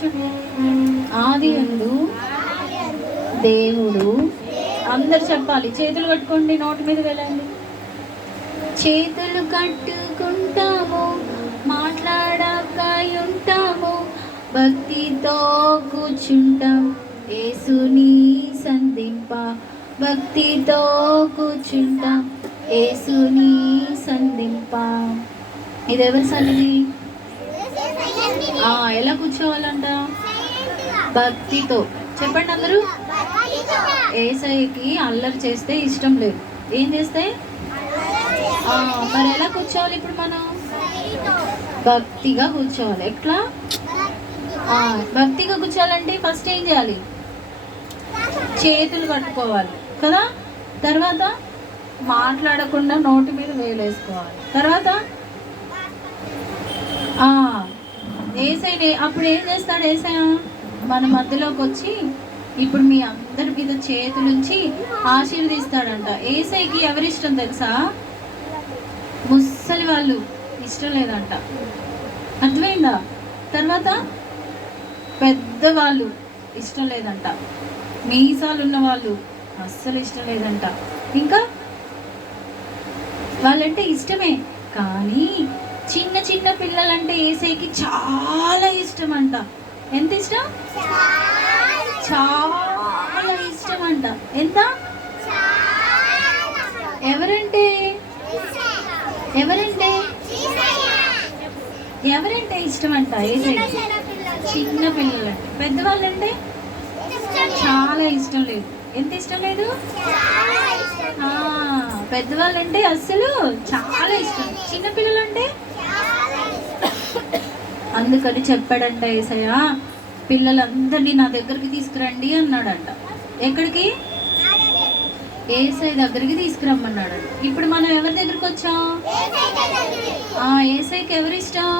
కూర్చో. ఆది యందు దేవుడు, అందరు చెప్పాలి, చేతులు కట్టుకోండి, నోటి మీద వెళ్ళండి. చేతులు కట్టుకుంటాము, మాట్లాడక ఉంటాము, భక్తితో కూర్చుంటాం యేసుని సంధింప. భక్తితో కూర్చుంటాం యేసుని సంధింప. ఇది ఎవరి సన్నిధి? ఎలా కూర్చోవాలంట? భక్తితో. చెప్పండి అందరూ. యేసయ్యకి అల్లరి చేస్తే ఇష్టం లేదు. ఏం చేస్తే? మరి ఎలా కూర్చోవాలి ఇప్పుడు మనం? భక్తిగా కూర్చోవాలి. ఎట్లా భక్తిగా కూర్చోవాలంటే ఫస్ట్ ఏం చేయాలి? చేతులు కట్టుకోవాలి కదా. తర్వాత మాట్లాడకుండా నోటి మీద వేలేసుకోవాలి. తర్వాత ఏసైనా అప్పుడు ఏం చేస్తాడు? ఏసయ్య మన మధ్యలోకి వచ్చి ఇప్పుడు మీ అందరి మీద చేతులుంచి ఆశీర్వదిస్తాడంట. ఏసైకి ఎవరిష్టం తెలుసా? ముసలి వాళ్ళు ఇష్టం లేదంట. అర్థమైందా? తర్వాత పెద్దవాళ్ళు ఇష్టం లేదంట. మీసాలు ఉన్న వాళ్ళు అస్సలు ఇష్టం లేదంట. ఇంకా వాళ్ళంటే ఇష్టమే, కానీ చిన్న చిన్న పిల్లలంటే ఏసైకి చాలా ఇష్టం అంట. ఎంత ఇష్టం? చాలా ఇష్టం అంట. ఎంత? ఎవరంటే ఎవరంటే ఎవరంటే ఇష్టం అంట ఏసైకి? చిన్న పిల్లలంటే. పెద్దవాళ్ళంటే చాలా ఇష్టం లేదు. ఎంత ఇష్టం లేదు? పెద్దవాళ్ళంటే అస్సలు చాలా ఇష్టం. చిన్నపిల్లలంటే అందుకని చెప్పాడంట యేసయ్య, పిల్లలందరినీ నా దగ్గరికి తీసుకురండి అన్నాడంట. ఎక్కడికి? యేసయ్య దగ్గరికి తీసుకురమ్మన్నాడు. ఇప్పుడు మనం ఎవరి దగ్గరికి వచ్చాం? యేసయ్యకి ఎవరిష్టం?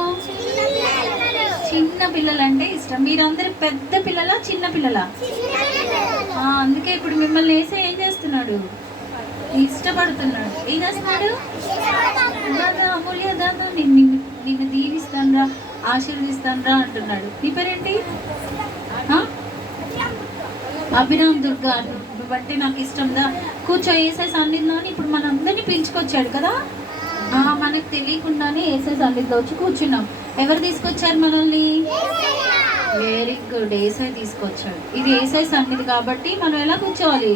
చిన్న పిల్లలంటే ఇష్టం. మీరందరూ పెద్ద పిల్లలా చిన్న పిల్లలా? అందుకే ఇప్పుడు మిమ్మల్ని యేసయ్య ఏం చేస్తున్నాడు? ఇష్టపడుతున్నాడు. ఏం చేస్తున్నాడు? అమూల్య దాదా నిన్ను దీవిస్తాను రా, ఆశీర్వదిస్తాను రా అంటున్నాడు. నీ పేరేంటి? అభిరామ్ దుర్గా. నువ్వంటే నాకు ఇష్టం దా, కూర్చో యేసయ్య సన్నిధిలో అని ఇప్పుడు మనందరినీ పిలుచుకొచ్చాడు కదా. మనకు తెలియకుండానే యేసయ్య సన్నిధిలో వచ్చి కూర్చున్నాం. ఎవరు తీసుకొచ్చారు మనల్ని? వెరీ గుడ్, యేసయ్య తీసుకొచ్చాడు. ఇది యేసయ్య సన్నిధి కాబట్టి మనం ఎలా కూర్చోవాలి?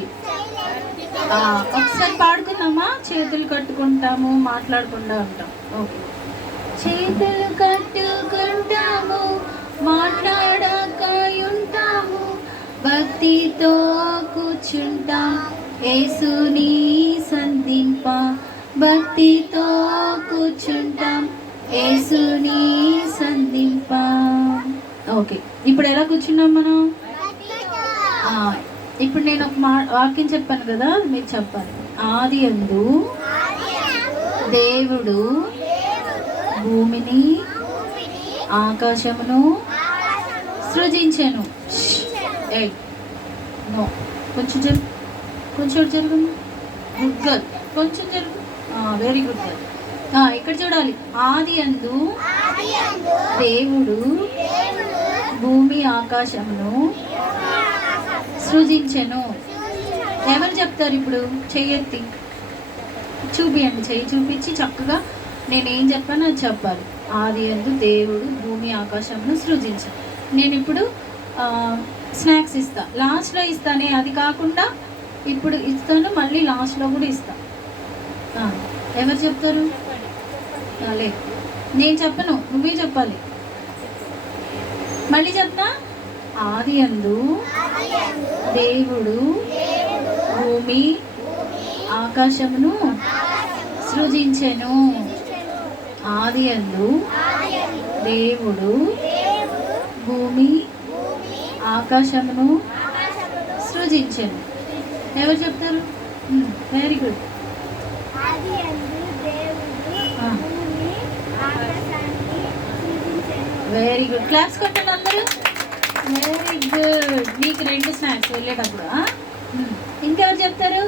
ఒకసారి పాడుకుందామా? చేతులు కట్టుకుంటాము, మాట్లాడకుండా ఉంటాం. ఓకే. చేతులు కట్టుకుంటాము, మాట్లాడక ఉంటాము, భక్తితో కూర్చుంటాం యేసుని సంధింప. భక్తితో కూర్చుంటాం యేసుని సంధింప. ఓకే, ఇప్పుడు ఎలా కూర్చున్నాం మనం? ఇప్పుడు నేను ఒక వాక్యం చెప్పాను కదా, మీరు చెప్పాలి. ఆది యందు దేవుడు భూమిని ఆకాశమును సృజించెను. నో, కొంచెం జరుగు, కొంచెం జరుగు. గుడ్ గర్ల్, కొంచెం జరుగు. Very good girl. ఇక్కడ చూడాలి. ఆది యందు దేవుడు భూమి ఆకాశమును సృజించెను. ఎవరు చెప్తారు ఇప్పుడు? చెయ్యెత్తి చూపియండి. చెయ్యి చూపించి చక్కగా నేనేం చెప్పాను అది చెప్పాలి. ఆది యందు దేవుడు భూమి ఆకాశమును సృజించాను. నేను ఇప్పుడు స్నాక్స్ ఇస్తా, లాస్ట్లో ఇస్తానే, అది కాకుండా ఇప్పుడు ఇస్తాను, మళ్ళీ లాస్ట్లో కూడా ఇస్తా. ఎవరు చెప్తారు? లే, నేను చెప్పను, నువ్వే చెప్పాలి. మళ్ళీ చెప్తా. ఆది యందు దేవుడు భూమి ఆకాశమును సృజించెను. ఆది యందు దేవుడు భూమి ఆకాశమును సృజించెను. ఎవరు చెప్తారు? Very good. Very good. Claps కొట్టండి అందరూ. Very good. మీకు 2 స్నాక్స్ వెళ్ళేటప్పుడు. ఇంకెవరు చెప్తారు?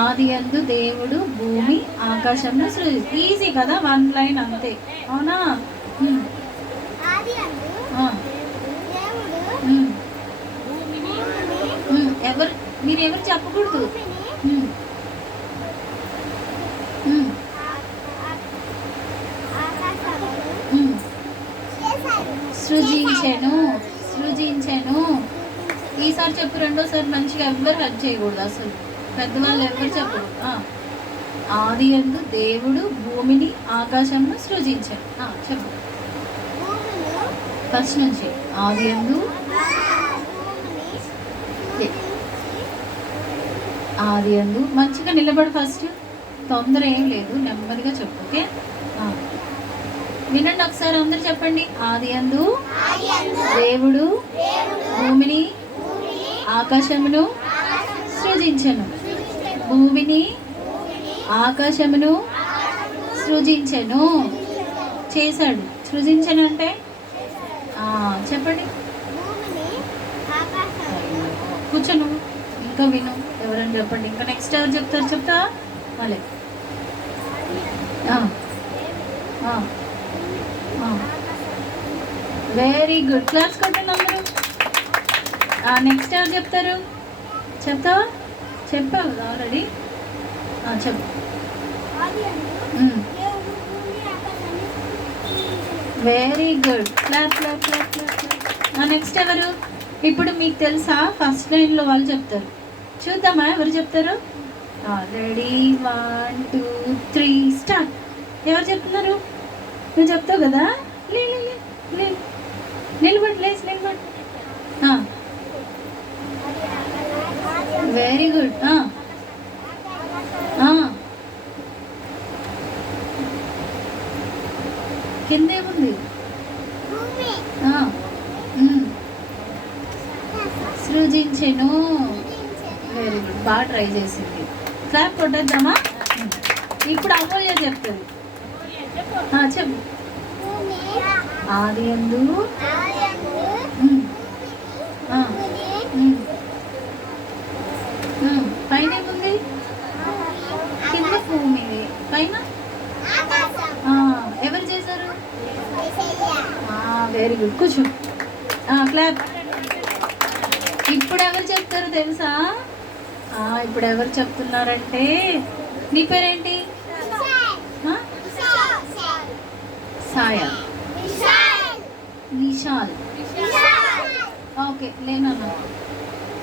ఆది యందు దేవుడు భూమి ఆకాశంలో సృష్టి. ఈజీ కదా, 1 లైన్ అంతే, అవునా? మీరు ఎవరు చెప్పకూడదు. ఉమ్, ఉమ్, ఉమ్. సృజించెను, సృజించెను. ఈసారి చెప్పు, రెండోసారి మంచిగా ఎవ్వరు హెల్ప్ చేయకూడదు అసలు, పెద్దవాళ్ళు ఎవరు చెప్పరు. ఆది యందు దేవుడు భూమిని ఆకాశంను సృజించాడు. చెప్పు ఫస్ట్ నుంచి. ఆది యందు, ఆది యందు మంచిగా నిలబడి ఫస్ట్, తొందర ఏం లేదు, నెమ్మదిగా చెప్పు. ఓకే, వినండి ఒకసారి అందరు చెప్పండి. ఆది యందు దేవుడు భూమిని ఆకాశమును సృజించెను. భూమిని ఆకాశమును సృజించెను. చేశాడు. సృజించను అంటే చెప్పండి. కూర్చోను, ఇంకా విను, ఎవరని చెప్పండి. ఇంకా నెక్స్ట్ ఎవరు చెప్తారు? చెప్తా మళ్ళీ. వెరీ గుడ్, క్లాస్ కొట్టండి అందరూ. నెక్స్ట్ ఎవరు చెప్తారు? చెప్తావా? చెప్పావు ఆల్రెడీ, చెప్పు. Very good, clap clap clap clap. Next ఎవరు? ఇప్పుడు మీకు తెలుసా, ఫస్ట్ లైన్లో వాళ్ళు చెప్తారు. చూద్దామా ఎవరు చెప్తారు? Ready, 1 2 3 start. ఎవరు చెప్తున్నారు? నువ్వు చెప్తావు కదా, నిలబడి, లేచి నిలబడి. Very good. కింద ఏముంది? సృజించెను. వెరీ గుడ్, బాగా ట్రై చేసింది. క్లాప్ కొట్టేద్దామా? ఇప్పుడు అమూల్య చెప్తుంది. చెప్పు. ఆది యందు పైన ఏముంది? కింద భూమి, పైన ఎవరు చేశారు? వెరీ గుడ్, కూర్చో. క్లాప్. ఇప్పుడు ఎవరు చెప్తారు తెలుసా? ఇప్పుడు ఎవరు చెప్తున్నారంటే, నీ పేరేంటి? సాయా, నిషాల్. ఓకే, లేనన్నా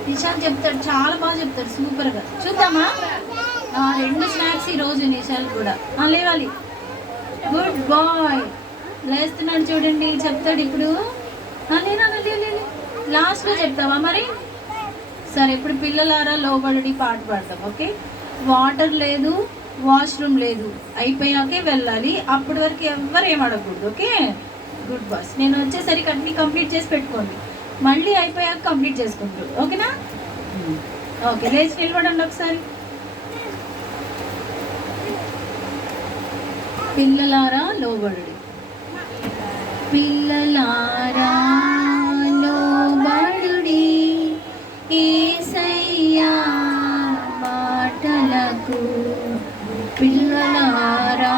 నిషాల్ చెప్తాడు, చాలా బాగా చెప్తాడు, సూపర్గా. చూద్దామా? 2 స్నాక్స్ ఈరోజు నిషాల్ కూడా. లేవాలి. గుడ్ బాయ్, లేస్తున్నాడు చూడండి, చెప్తాడు ఇప్పుడు. లాస్ట్లో చెప్తావా మరి? సరే, ఇప్పుడు పిల్లలారా లోబడి పాట పాడతాం. ఓకే, వాటర్ లేదు, వాష్రూమ్ లేదు, అయిపోయాకే వెళ్ళాలి. అప్పటి వరకు ఎవ్వరు ఏం అడగకూడదు. Okay, good boss. నేను వచ్చేసరికి అన్నీ కంప్లీట్ చేసి పెట్టుకోండి, మళ్ళీ అయిపోయాక కంప్లీట్ చేసుకుంటారు. ఓకేనా? ఓకే, లేచి నిలబడండి ఒకసారి. పిల్లలారా లోబడు. పిల్లలారా లోబడుడి యేసయ్యా మాటలకు. పిల్లలారా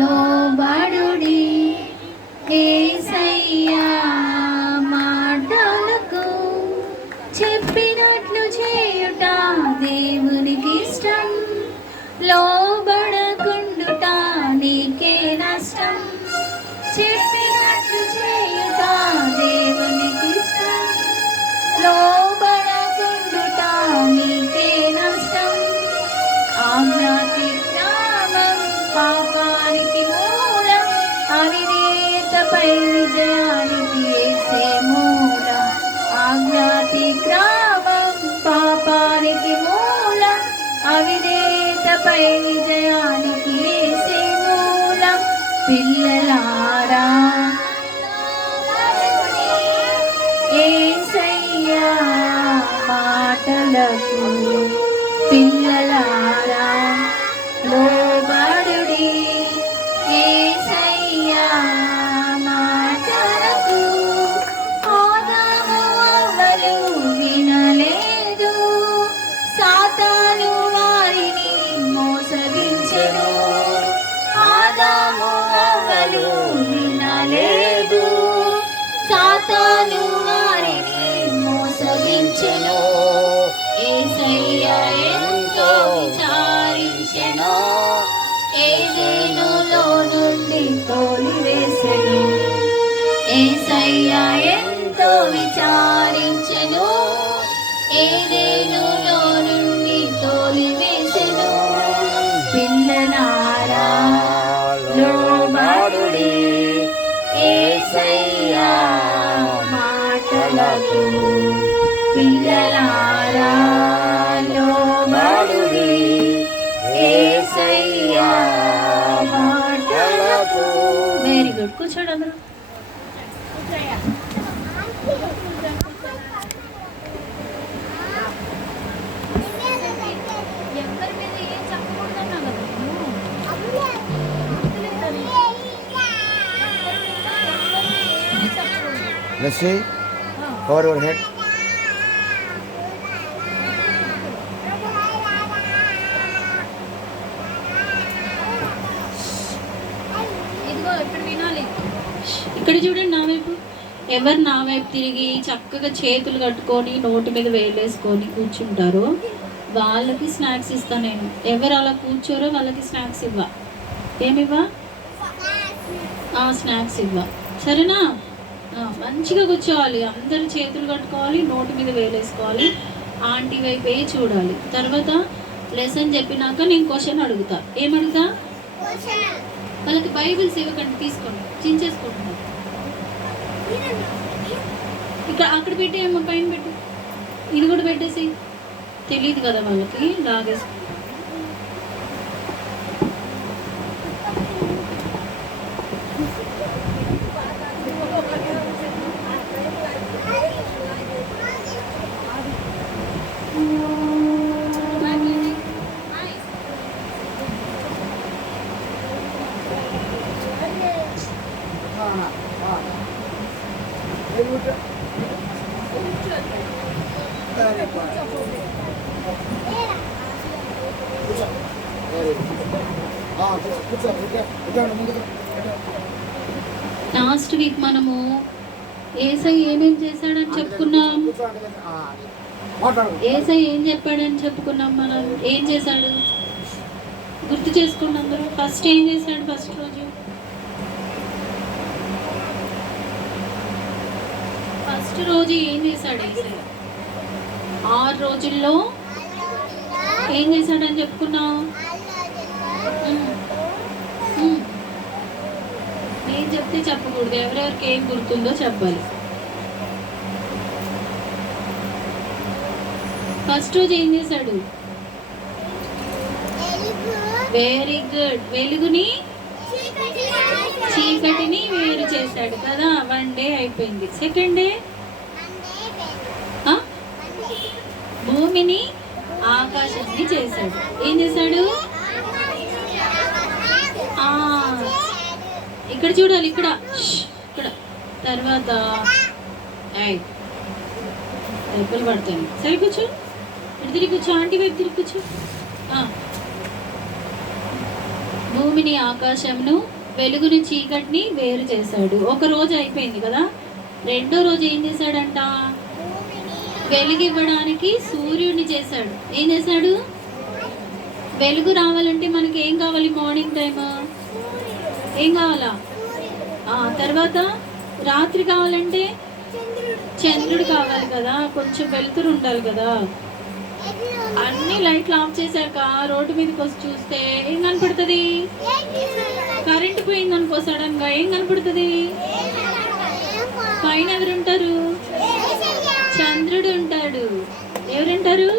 లోబడుడి యేసయ్యా మాటలకు. చెప్పినట్లు చేయుట దేవునికి ఇష్టం, లోబడకుండుట నీకే నష్టం. చెప్పినట్లు చేయుట దేవునికి ఇష్టం, లోబడకుండుట నీకే నష్టం. ఆజ్ఞాతిక్రమం పాపానికి మూలం, అవిధేయతపై విజయానికి యేసే మూలం. ఆజ్ఞాతిక్రమం పాపానికి మూలం, అవిధేయతపై విజయానికి యేసే మూలం. పిల్లలారా యేసయ్యా మాటలకు. పిల్లలారా లోబడుడి యేసయ్యా మాటలకు. ఆదాము అవ్వలు వినలేదు, సాతాను వారిని మోసగించెను. ఆదాము అవ్వలు వినలేదు, సాతాను వారిని మోసగించెను. యేసయ్య ఎంతో విచారించెను, ఏదేనులో నుండి తోలివేసెను. పిల్లలారా లోబడుడి యేసయ్య మాటలకు, పిల్లలారా లోబడుడి యేసయ్య మాటలకు. వెరీ గుడ్, కూర్చోండి అందరూ. ఎవరి మీద ఏం చెప్పకూడదన్నా కదా Let's see. Cover your head. ఇదిగో ఇక్కడ వినాలి. ఇక్కడ చూడండి నా వైపు. ఎవరు నా వైపు తిరిగి చక్కగా చేతులు కట్టుకొని నోటి మీద వేలేసుకొని కూర్చుంటారో వాళ్ళకి స్నాక్స్ ఇస్తాను నేను. ఎవరు అలా కూర్చోరో వాళ్ళకి స్నాక్స్ ఇవ్వ. ఏమివ్వా? స్నాక్స్ ఇవ్వ. సరేనా? మంచిగా కూర్చోవాలి, అందరు చేతులు కట్టుకోవాలి, నోటి మీద వేలేసుకోవాలి, ఆంటీ వైపే చూడాలి. తర్వాత లెసన్ చెప్పినాక నేను క్వశ్చన్ అడుగుతా. ఏమడుగుతా? వాళ్ళకి బైబిల్స్ ఇవ్వకండి, తీసుకోండి, చించేసుకుంటున్నారు. ఇక్కడ అక్కడ పెట్టి ఏమో పైన పెట్టి, ఇది కూడా పెట్టేసి. తెలియదు కదా వాళ్ళకి, లాగేసి. లాస్ట్ వీక్ మనము యేసయ్య ఏమేం చేశాడని చెప్పుకున్నాం. యేసయ్య ఏం చెప్పాడని చెప్పుకున్నాం. మనం ఏం చేశాడు గుర్తు చేసుకోండి అందరూ. ఫస్ట్ ఏం చేశాడు? ఫస్ట్ రోజు ఏం చేశాడు యేసయ్య? 6 రోజుల్లో ఏం చేశాడని చెప్పుకున్నాం. నేను చెప్తే చెప్పకూడదు, ఎవరెవరికి ఏం గుర్తుందో చెప్పాలి. ఫస్ట్ రోజు ఏం చేశాడు? Very good. వెలుగుని చీకటిని వేరు చేశాడు కదా. 1 డే అయిపోయింది. సెకండ్ డే భూమిని ఆకాశాన్ని చేశాడు. ఏం చేశాడు? ఇక్కడ చూడాలి, ఇక్కడ ఇక్కడ. తర్వాత దెబ్బలు పడతాయి. సరే కూర్చో, ఇటు తిరిగి కూర్చో, ఆంటీ వైపు తిరిగి కూర్చో. భూమిని ఆకాశంను వెలుగుని చీకటిని వేరు చేశాడు. ఒక రోజు అయిపోయింది కదా. రెండో రోజు ఏం చేశాడంట? వెలుగు ఇవ్వడానికి సూర్యుడిని చేశాడు. ఏం చేశాడు? వెలుగు రావాలంటే మనకి ఏం కావాలి? మార్నింగ్ టైమ్ ఏం కావాలా? తర్వాత రాత్రి కావాలంటే చంద్రుడు కావాలి కదా, కొంచెం వెలుతురు ఉండాలి కదా. అన్ని లైట్లు ఆఫ్ చేశాక రోడ్డు మీదకి వచ్చి చూస్తే ఏం కనపడుతుంది? కరెంట్ పోయింది అనుకో, సడన్ గా ఏం కనపడుతుంది? పైన ఎవరుంటారు? చంద్రుడు ఉంటాడు. ఎవరుంటారు?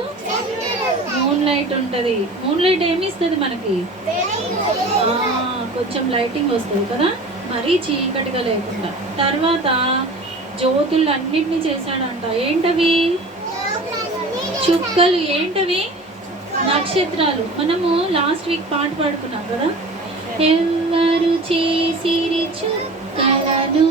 మూన్ లైట్ ఉంటది. మూన్ లైట్ ఏమి ఇస్తుంది మనకి? కొంచెం లైటింగ్ వస్తుంది కదా, మరీ చీకటిగా లేకుండా. తర్వాత జ్యోతులు అన్నిటినీ చేశాడంట. ఏంటవి? చుక్కలు. ఏంటవి? నక్షత్రాలు. మనము లాస్ట్ వీక్ పాట పాడుకున్నాం కదా. ఎవరు చేసిరి చుక్కలను